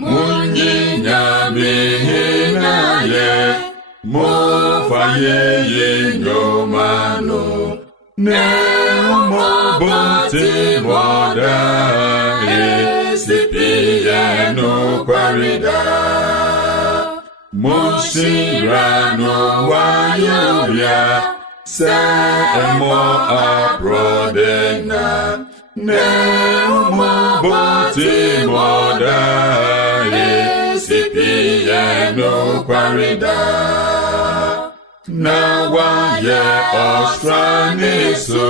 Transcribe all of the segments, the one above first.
Monyi Nyame Hene mo faye yomano ne mo bonti moda sipiye no kwarida Monsirano wayobia se mo abrodena ne mo bonti moda sipiye no kwarida na waye ostranisu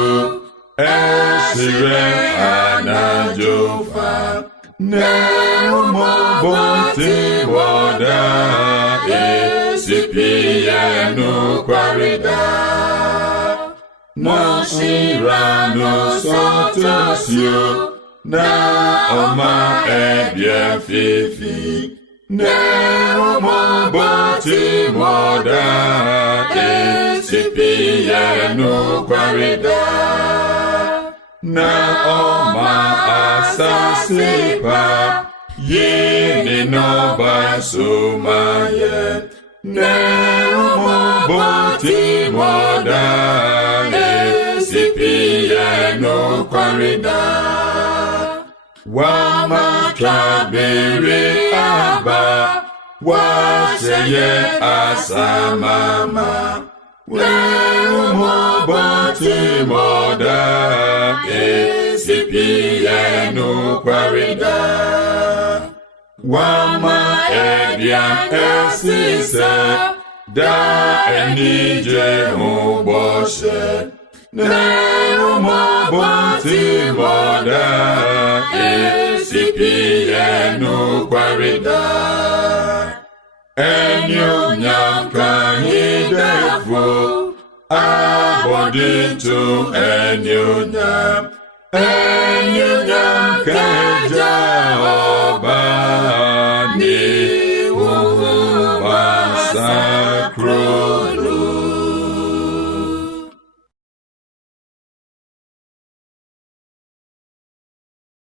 esire anajofa ne mo bonti moda sipiye no kwarida Monsirano sotosio na oma ebie fifi ne mo bonti moda sipiye no kwarida na oma asasipa yini no basumaye ne mo bonti moda sipiye no kwarida Wama kabiri aba Waseye asamama Wemo bonti moda sipiye no kwarida Wama edian esise Da enije muboshe Nemo bonti moda sipiye no kwarida Enyo nyamka hidefo Abodinto enyo nyam